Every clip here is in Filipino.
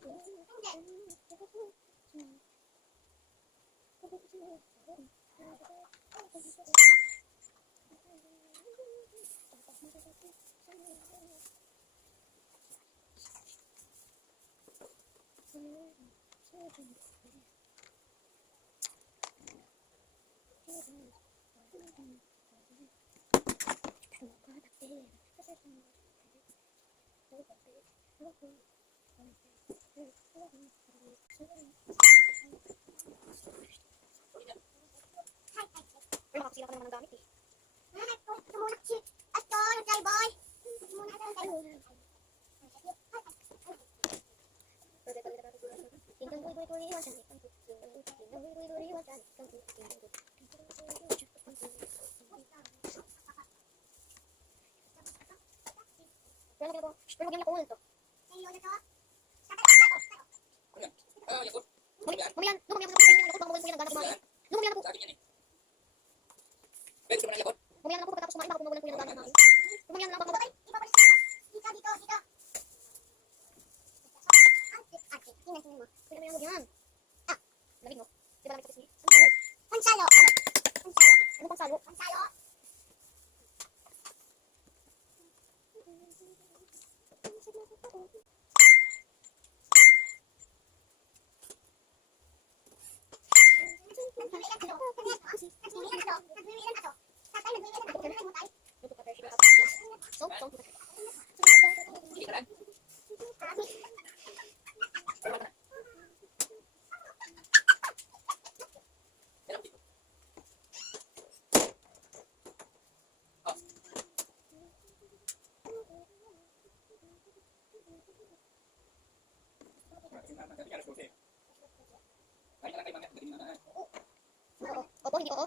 Pero makakasira ka naman ng gamit eh. Tumunak si Astor, dry boy. Tumunak ang tayo. Pero huwag yung nakul to. Bumilan po. Bumilan po pagkatapos kumain, baka pumulan po yung gamit namin. Bumilan lang po. Dito. Pwede mo yung yan. Ah, lamig mo. Di ba lamig kasi? Pansalo. Ano pansalo? Pansalo. Opo, hindi oo.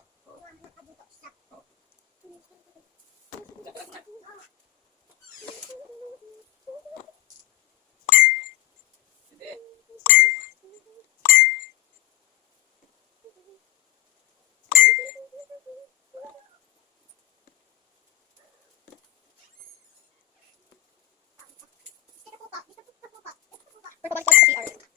Pero pabalik tayo sa CR.